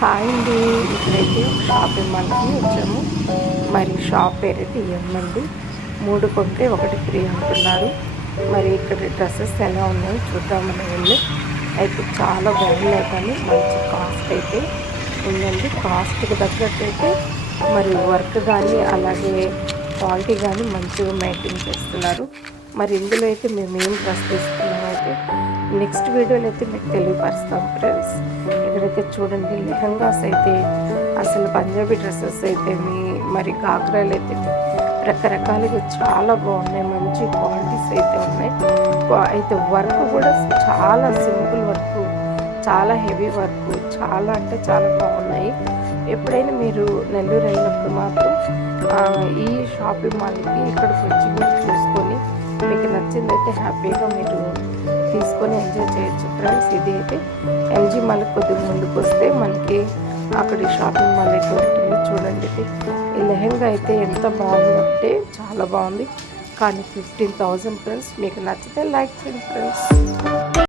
Hi అండి. ఇక్కడైతే shopping మాల్కి వచ్చాము. మరి షాప్ పేరైతే అండి 3 కొంటే 1 ఫ్రీ అంటున్నారు. మరి ఇక్కడ డ్రెస్సెస్ ఎలా ఉన్నాయో చూద్దామని వెళ్ళి అయితే చాలా బాగున్నాయి, కానీ మంచి కాస్ట్ అయితే ఉందండి. కాస్ట్కి తగ్గట్టు అయితే మరి వర్క్ కానీ అలాగే క్వాలిటీ కానీ మంచిగా మెయింటైన్ చేస్తున్నారు. మరి ఇందులో అయితే మేము ఏం డ్రెస్ తీసుకున్నామైతే నెక్స్ట్ వీడియోలో అయితే మీకు తెలియపరుస్తాం ఫ్రెండ్స్. ఇక్కడైతే చూడండి, లెహంగాస్ అయితే అసలు పంజాబీ డ్రెస్సెస్ అయితే మరి గాగ్రాలు అయితే రకరకాలుగా చాలా బాగున్నాయి. మంచి క్వాలిటీస్ అయితే ఉన్నాయి. అయితే వర్క్ కూడా చాలా సింపుల్ వర్క్, చాలా హెవీ వర్క్, చాలా అంటే చాలా బాగున్నాయి. ఎప్పుడైనా మీరు నెల్లూరు వెళ్ళినప్పుడు మాత్రం ఈ షాపింగ్ మాల్కి ఇక్కడికి వచ్చి మీరు చూసుకొని మీకు నచ్చిందైతే హ్యాపీగా మీరు తీసుకొని ఎంజాయ్ చేయొచ్చు ఫ్రెండ్స్. ఇది అయితే ఎంజీ మాల్ కొద్దిగా ముందుకు వస్తే మనకి అక్కడ షాపింగ్ మాల్ అయితే ఉంటుంది. చూడండి, ఈ లెహంగా అయితే ఎంత బాగుందంటే చాలా బాగుంది, కానీ 15,000 ఫ్రెండ్స్. మీకు నచ్చితే లైక్ చేయండి ఫ్రెండ్స్.